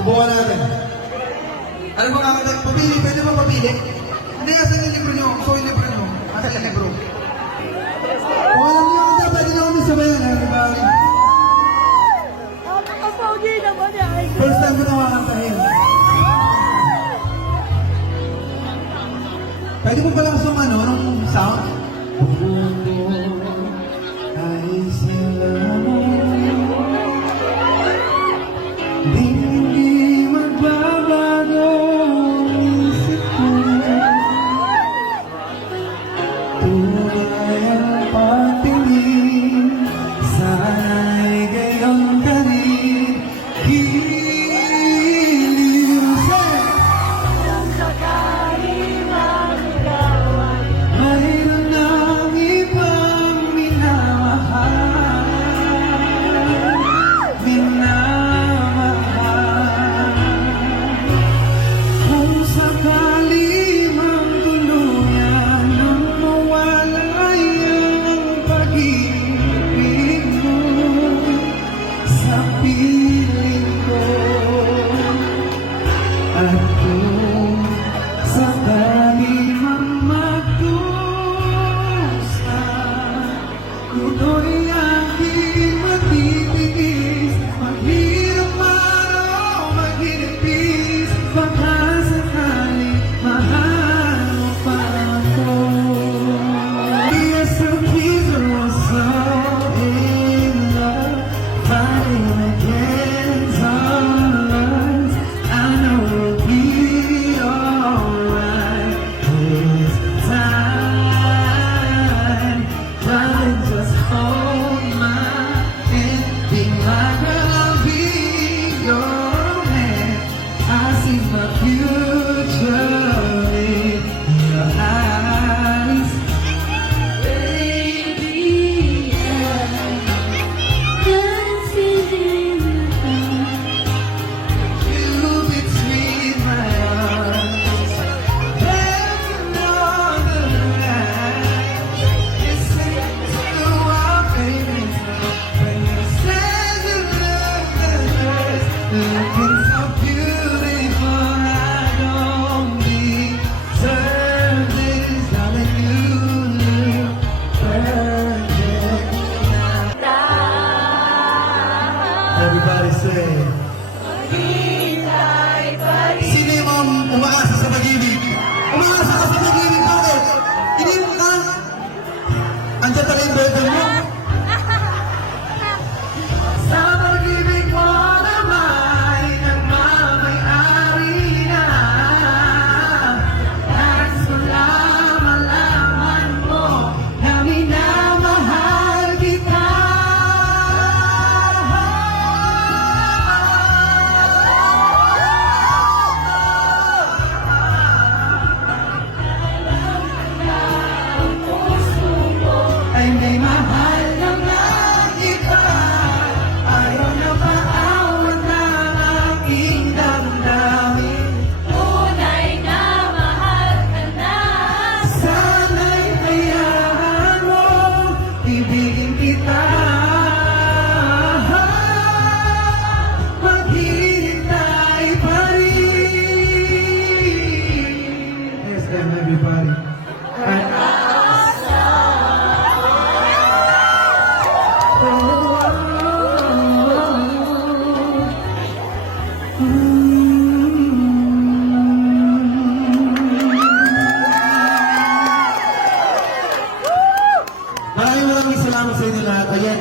Subukan natin. Ano ba kakanta? Papili, pwede ba papili? Hindi, asan yung libro nyo? So yung libro nyo. Asan yung libro? Kung alam nyo kanta, pwede nyo kami sabayan, everybody. Kapag-pogi naman yan. First time ko na makakantahin. Pwede mo pala kasong ano, nung sound? Ay sila mo, hindi magbabago ang isip ko. Tunay ang pagtingin, sana'y gayon ka rin. Giliw sa'yo, Sakali manigawan. mayroon ng ibang minamahal. Kung sakali mang tuluyan nang mawala ang pag-ibig mo sa piling ko, at kung sakali mang magdusa, ito'y aking matitiis. Maghirap man o maghirapis, baka sakali mahal mo pa ako. Yes, so please, we're so in love, fighting against all odds. I know we'll be alright this time. Darling, just hold my hand, be my girl, be your man. I see my future in your eyes, Baby, dance in you between my arms. There's another light. Listen to our babies when you say you love us. Looking so beautiful, I don't deserve this. Darling, you look perfect now. Everybody say. Sino yung umaasa sa pag-ibig? Umaasa ka sa pag-ibig, bakit? Hindi mo ka. Andiyan pala yung burden mo. Sa pag-ibig mo naman, nagmamay-ari na. Nais ko lang malaman mo na minamahal kita. Ay may mahal naman iba. Ayaw na paawat ng aking damdamin. Tunay na mahal ka na. Sana'y hayaan mo, ibigin kita. Maghihintay pa rin. Yes, everybody. Maraming salamat sa inyo lahat. Ayan.